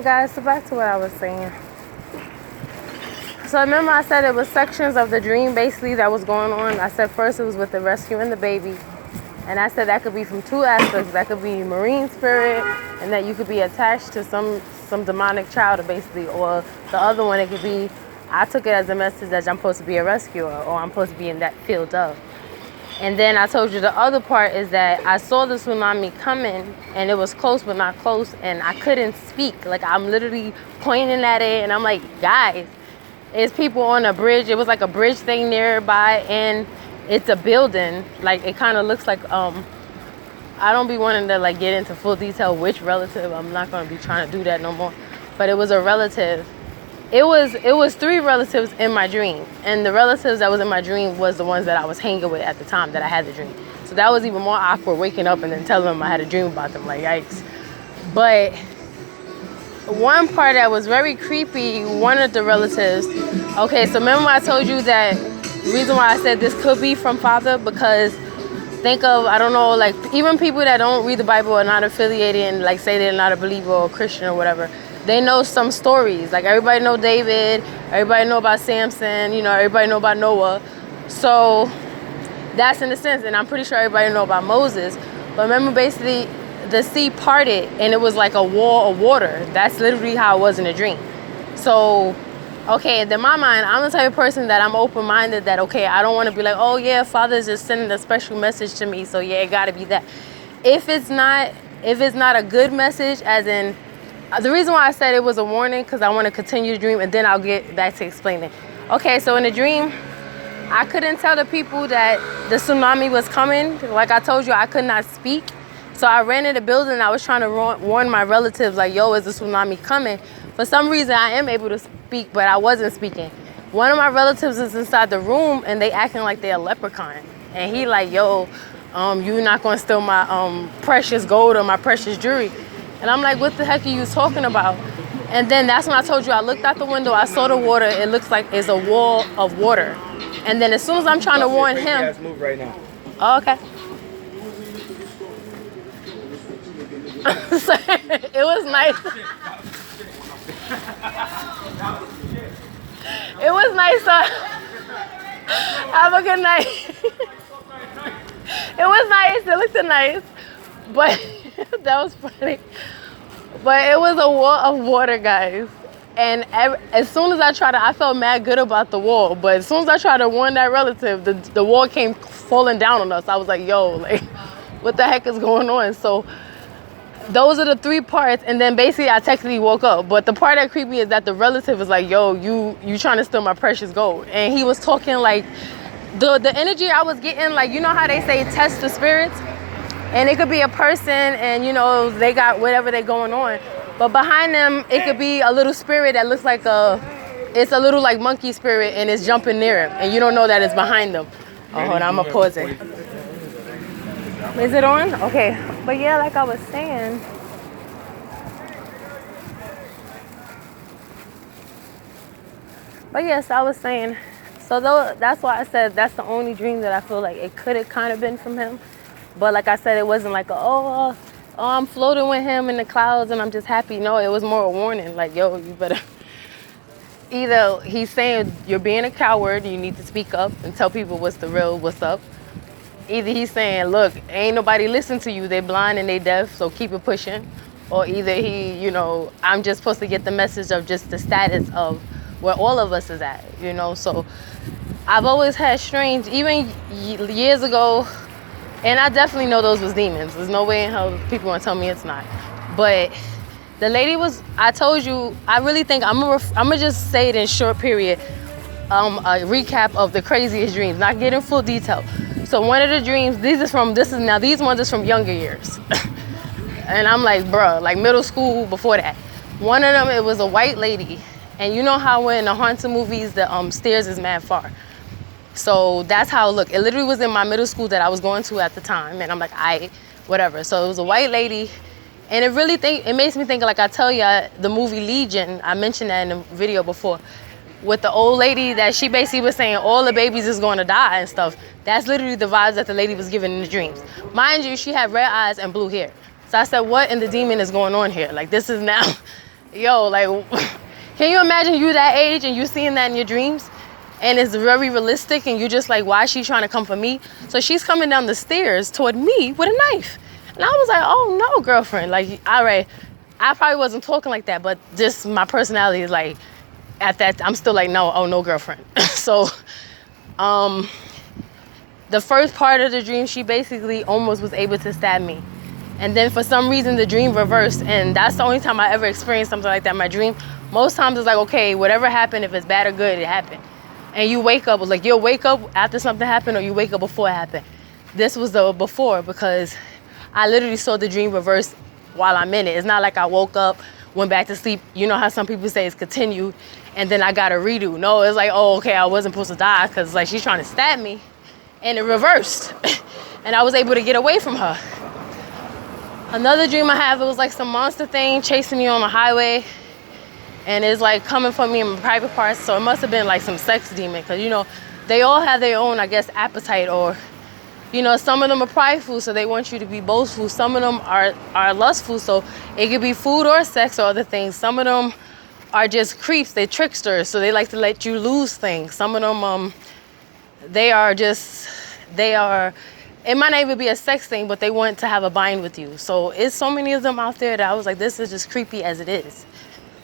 Guys, so back to what I was saying. So remember I said it was sections of the dream basically that was going on. I said first it was with the rescuing the baby. And I said that could be from two aspects. That could be marine spirit, and that you could be attached to some demonic child, basically. Or the other one, it could be, I took it as a message that I'm supposed to be a rescuer, or I'm supposed to be in that field of. And then I told you the other part is that I saw the tsunami coming, and it was close but not close, and I couldn't speak. Like, I'm literally pointing at it, and I'm like, guys, it's people on a bridge. It was like a bridge thing nearby, and it's a building. Like, it kind of looks like, I don't be wanting to, like, get into full detail which relative. I'm not going to be trying to do that no more. But it was a relative. It was three relatives in my dream. And the relatives that was in my dream was the ones that I was hanging with at the time that I had the dream. So that was even more awkward, waking up and then telling them I had a dream about them. Like, yikes. But one part that was very creepy, one of the relatives, okay, so remember I told you that the reason why I said this could be from father, because think of, I don't know, like even people that don't read the Bible or not affiliated and like say they're not a believer or Christian or whatever, they know some stories. Like everybody know David, everybody know about Samson, you know, everybody know about Noah. So that's in a sense, and I'm pretty sure everybody know about Moses. But remember basically the sea parted and it was like a wall of water. That's literally how it was in a dream. So okay, in my mind, I'm the type of person that I'm open-minded that, okay, I don't want to be like, oh yeah, Father's just sending a special message to me, so yeah, it got to be that. If it's not a good message, as in, the reason why I said it was a warning, because I want to continue the dream, and then I'll get back to explaining. Okay, so in the dream, I couldn't tell the people that the tsunami was coming. Like I told you, I could not speak. So I ran in the building, I was trying to warn my relatives, like, yo, is the tsunami coming? For some reason, I am able to speak, but I wasn't speaking. One of my relatives is inside the room, and they acting like they're a leprechaun. And he like, yo, you not gonna steal my precious gold or my precious jewelry. And I'm like, what the heck are you talking about? And then that's when I told you, I looked out the window, I saw the water, it looks like it's a wall of water. And then as soon as I'm trying to warn him. Move right now. Oh, okay. So, it was nice. It was nice. Have a good night. It was nice. It looked nice. But that was funny. But it was a wall of water, guys. And as soon as I felt mad good about the wall. But as soon as I tried to warn that relative, the wall came falling down on us. I was like, yo, like, what the heck is going on? So those are the three parts, and then basically I technically woke up. But the part that creeped me is that the relative was like, yo, you trying to steal my precious gold. And he was talking like, the energy I was getting, like, you know how they say test the spirits? And it could be a person and, you know, they got whatever they're going on. But behind them, it could be a little spirit that looks like it's a little like monkey spirit and it's jumping near him. And you don't know that it's behind them. Oh, hold on, I'm gonna pause it. Is it on? Okay. But yeah, like I was saying, so that's why I said that's the only dream that I feel like it could have kind of been from him. But like I said, it wasn't like, I'm floating with him in the clouds and I'm just happy. No, it was more a warning, like, yo, you better. Either he's saying you're being a coward, you need to speak up and tell people what's up. Either he's saying, look, ain't nobody listen to you, they blind and they deaf, so keep it pushing. Or either he, you know, I'm just supposed to get the message of just the status of where all of us is at, you know. So I've always had strange, even years ago, and I definitely know those was demons. There's no way in hell people gonna tell me it's not. But the lady was, I told you, I really think I'm gonna just say it in short period, a recap of the craziest dreams, not getting full detail. So one of the dreams, these ones is from younger years. And I'm like, bruh, like middle school before that. One of them, it was a white lady. And you know how in the haunted movies, the stairs is mad far. So that's how it looked. It literally was in my middle school that I was going to at the time. And I'm like, whatever. So it was a white lady. And it makes me think, like I tell you, the movie Legion, I mentioned that in the video before, with the old lady that she basically was saying all the babies is going to die and stuff. That's literally the vibes that the lady was giving in the dreams. Mind you, she had red eyes and blue hair. So I said, what in the demon is going on here? Like, this is now, Yo, like, can you imagine you that age and you seeing that in your dreams? And it's very realistic and you're just like, why is she trying to come for me? So she's coming down the stairs toward me with a knife. And I was like, oh no, girlfriend. Like, all right, I probably wasn't talking like that, but just my personality is like, at that, I'm still like, no, oh no, girlfriend. So, the first part of the dream, she basically almost was able to stab me. And then for some reason, the dream reversed. And that's the only time I ever experienced something like that in my dream. Most times it's like, okay, whatever happened, if it's bad or good, it happened. And you wake up, like you'll wake up after something happened or you wake up before it happened. This was the before because I literally saw the dream reverse while I'm in it. It's not like I woke up, went back to sleep. You know how some people say it's continued and then I got a redo. No, it's like, oh, okay, I wasn't supposed to die because like she's trying to stab me and it reversed. And I was able to get away from her. Another dream I have, it was like some monster thing chasing me on the highway. And it's like coming for me in my private parts. So it must have been like some sex demon. Because, you know, they all have their own, I guess, appetite. Or, you know, some of them are prideful, so they want you to be boastful. Some of them are lustful, so it could be food or sex or other things. Some of them are just creeps. They're tricksters, so they like to let you lose things. Some of them, they are, it might not even be a sex thing, but they want to have a bind with you. So it's so many of them out there that I was like, this is just creepy as it is.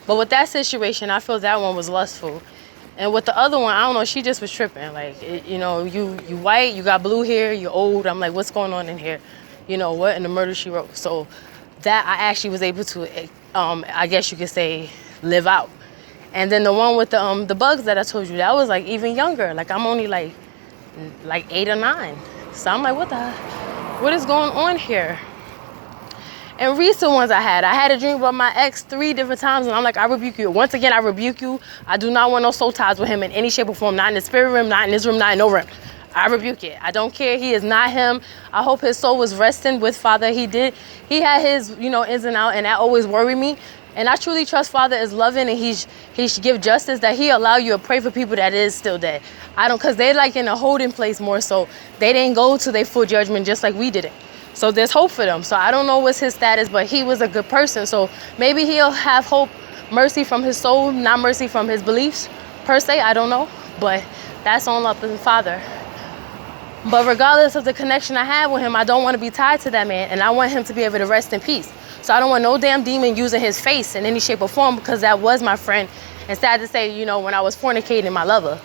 But with that situation, I feel that one was lustful. And with the other one, I don't know, she just was tripping. Like, you know, you white, you got blue hair, you're old. I'm like, what's going on in here? You know, what in the murder she wrote? So that I actually was able to, I guess you could say, live out. And then the one with the bugs that I told you, that was like even younger. Like I'm only like 8 or 9. So I'm like, what is going on here? And recent ones I had a dream about my ex 3 different times, and I'm like, I rebuke you. Once again, I rebuke you. I do not want no soul ties with him in any shape or form, not in the spirit realm, not in this room, not in no room. I rebuke it. I don't care. He is not him. I hope his soul was resting with Father. He had his, you know, ins and out, and that always worried me. And I truly trust Father is loving, and he should give justice, that he allow you to pray for people that is still dead. Cause they're like in a holding place more so. They didn't go to their full judgment just like we didn't. So there's hope for them. So I don't know what's his status, but he was a good person. So maybe he'll have hope, mercy from his soul, not mercy from his beliefs per se. I don't know, but that's on up in Father. But regardless of the connection I have with him, I don't want to be tied to that man, and I want him to be able to rest in peace. So I don't want no damn demon using his face in any shape or form, because that was my friend. And sad to say, you know, when I was fornicating my lover.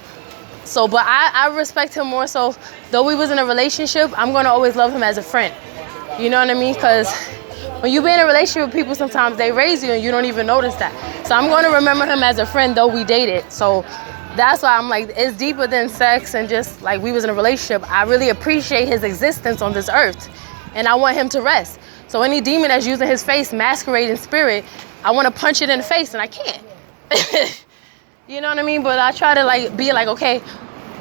So, but I respect him more so. Though we was in a relationship, I'm going to always love him as a friend. You know what I mean? Because when you be in a relationship with people, sometimes they raise you and you don't even notice that. So I'm going to remember him as a friend, though we dated. So that's why I'm like, it's deeper than sex and just like we was in a relationship. I really appreciate his existence on this earth, and I want him to rest. So any demon that's using his face, masquerading spirit, I want to punch it in the face, and I can't. You know what I mean? But I try to like be like, okay,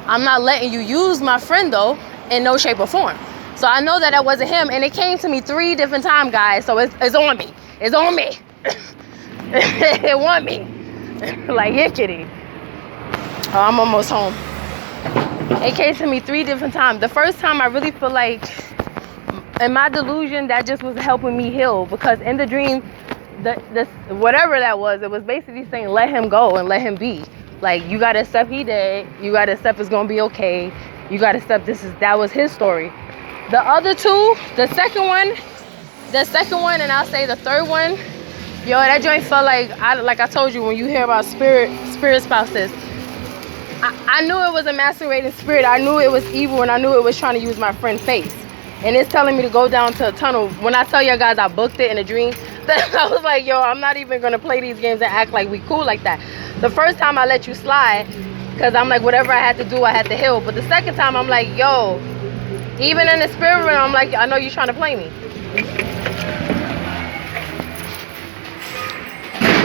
I'm not letting you use my friend though in no shape or form. So I know that wasn't him, and it came to me 3 different times, guys. So it's on me. It's on me. It want me. Like, yeah, kitty. Oh, I'm almost home. It came to me 3 different times. The first time I really feel like, in my delusion, that just was helping me heal, because in the dream, the whatever that was, it was basically saying let him go and let him be. Like, you gotta accept he dead. You gotta accept it's gonna be okay. You gotta accept that was his story. The other 2, the second one, and I'll say the third one, yo, that joint felt like I told you, when you hear about spirit spouses, I knew it was a masquerading spirit. I knew it was evil, and I knew it was trying to use my friend's face. And it's telling me to go down to a tunnel. When I tell you guys I booked it in a dream, I was like, yo, I'm not even gonna play these games and act like we cool like that. The first time I let you slide, because I'm like, whatever I had to do, I had to heal. But the second time I'm like, yo, even in the spirit realm, I'm like, I know you're trying to play me.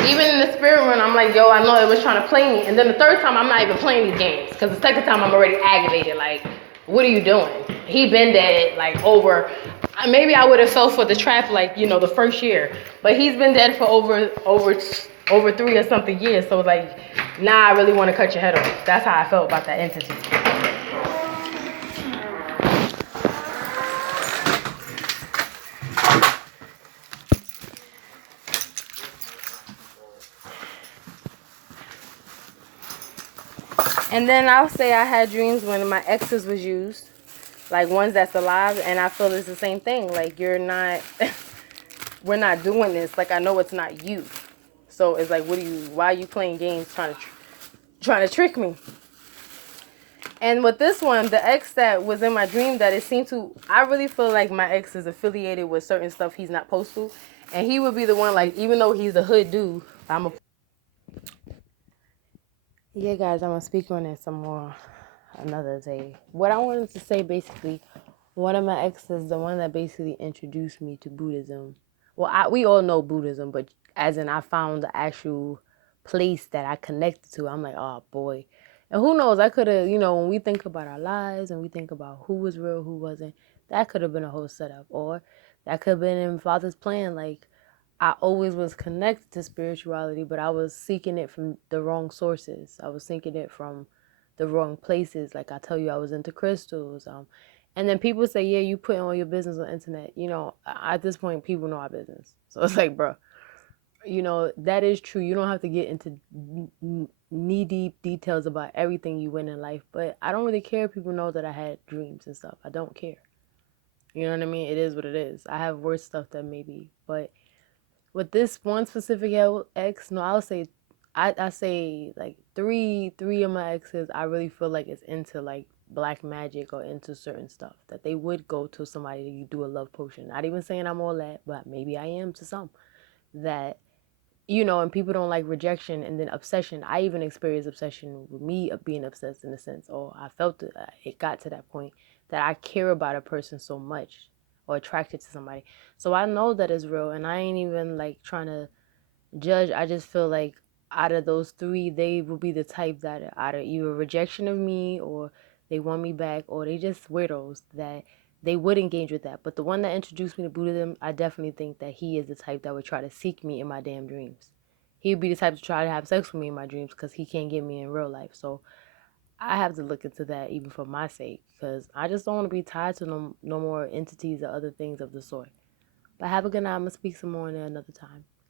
Even in the spirit realm, I'm like, yo, I know it was trying to play me. And then the third time, I'm not even playing these games. Because the second time, I'm already aggravated. Like, what are you doing? He been dead, like, over. Maybe I would have fell for the trap, like, you know, the first year. But he's been dead for over 3 or something years. So, like, nah, I really want to cut your head off. That's how I felt about that entity. And then I'll say I had dreams when my exes was used, like ones that's alive, and I feel it's the same thing. Like you're not, we're not doing this. Like I know it's not you. So it's like, why are you playing games trying to trick me? And with this one, the ex that was in my dream, that it seemed to, I really feel like my ex is affiliated with certain stuff he's not supposed to. And he would be the one, like, even though he's a hood dude, yeah, guys, I'm going to speak on it some more another day. What I wanted to say, basically, one of my exes, the one that basically introduced me to Buddhism. Well, we all know Buddhism, but as in I found the actual place that I connected to. I'm like, oh boy. And who knows, I could have, when we think about our lives and we think about who was real, who wasn't, that could have been a whole setup. Or that could have been in Father's plan. Like, I always was connected to spirituality, but I was seeking it from the wrong sources. I was seeking it from the wrong places. Like I tell you, I was into crystals. And then people say, yeah, you put all your business on the internet. At this point, people know our business. So it's like, bro, that is true. You don't have to get into knee-deep details about everything you win in life. But I don't really care if people know that I had dreams and stuff. I don't care. You know what I mean? It is what it is. I have worse stuff that maybe. But with this one specific ex, no, I'll say, I say like three of my exes, I really feel like it's into like black magic or into certain stuff that they would go to somebody to do a love potion. Not even saying I'm all that, but maybe I am to some. That and people don't like rejection and then obsession. I even experienced obsession with me of being obsessed in a sense, or I felt it got to that point that I care about a person so much or attracted to somebody. So I know that it's real, and I ain't even like trying to judge. I just feel like out of those three, they will be the type that either rejection of me or they want me back or they just weirdos that they would engage with that. But the one that introduced me to Buddhism, I definitely think that he is the type that would try to seek me in my damn dreams. He would be the type to try to have sex with me in my dreams because he can't get me in real life. So I have to look into that even for my sake because I just don't want to be tied to no more entities or other things of the sort. But have a good night. I'm going to speak some more in there another time.